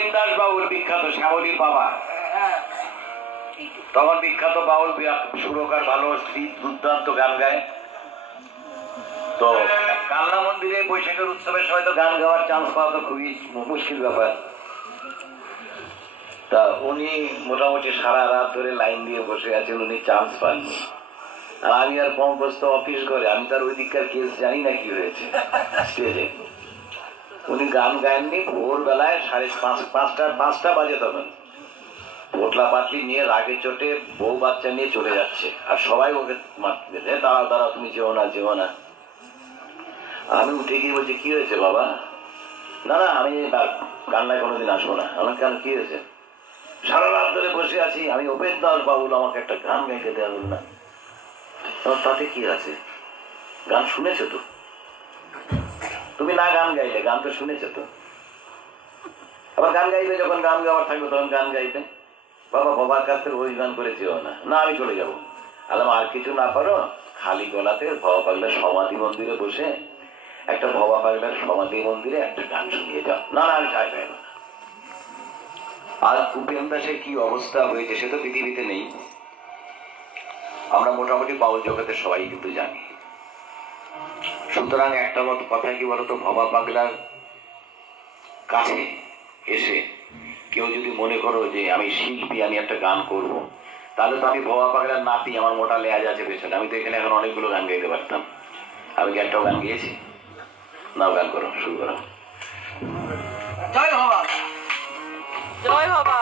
উপেন্দাস বাউল বিখ্যাত শ্যামলী বাবা, তখন বিখ্যাত বাউল সুরকার, ভালো স্ত্রী, দুর্দান্ত গান গায়। তো কালনা মন্দিরে বৈশাখের উৎসবের সময় তো গান গাওয়ার চান্স পাওয়া তো খুবই মুশকিল ব্যাপার। তা উনি মোটামুটি সারা রাত ধরে লাইন দিয়ে বসে আছেন, উনি চান্স পাননি। আর আমি আর কমপস্ত অফিস করে, আমি তার ওই দিককার কেস জানি না কি হয়েছে স্টেজে। উনি গান গায়ননি, ভোরবেলায় 5:30 বাজে তখন পোটলা পাটলি নিয়ে রাগে চোটে বউ বাচ্চা নিয়ে চলে যাচ্ছে, আর সবাই ওকে মারতে, দাঁড়াও দাঁড়াও, তুমি যেও না যেও না। আমি উঠে গিয়ে বলছি, কি হয়েছে বাবা? না না, আমি কান্নায় কোনোদিন আসবো না। আমার কেন, কি হয়েছে? সারা রাত ধরে বসে আছি, আমি উপেন্দাস বাবুল, আমাকে একটা গান গাইতে দেওয়া হল না। তাতে কি আছে? গান শুনেছো তো তুমি? না গান গাইলে, গান তো শুনেছো তো। আবার গান গাইবে, যখন গান গাওয়ার থাকবে তখন গান গাইবে। বাবা বাবার কাছ থেকে ওই গান করে যেও না। না, আমি চলে যাবো। আলাম আর কিছু না পারো, খালি গলাতে ভবা পাগলার সমাধি মন্দিরে বসে একটা ভবা পাগলার সমাধি মন্দিরে একটা গান শুনিয়ে যাও। না না, আমি চাই না। আর উপেন দাসের কি অবস্থা হয়েছে সে তো পৃথিবীতে নেই, আমরা মোটামুটি বাউল জগতের সবাই কিন্তু জানি। সুতরাং একটা মত কথা কি বলতো, ভবা পাগলার কাছে এসে কেউ যদি মনে করো যে আমি শিল্পী, আমি একটা গান করব, তাহলে তো আমি ভবা পাগলার নাতি, আমার মোটা লেজ আছে পেছনে, আমি তো এখানে এখন অনেকগুলো গান গাইতে পারতাম। আমি কি একটাও গান গিয়েছি? নাও, গান করো, শুরু করো। জয় বাবা, জয় বাবা।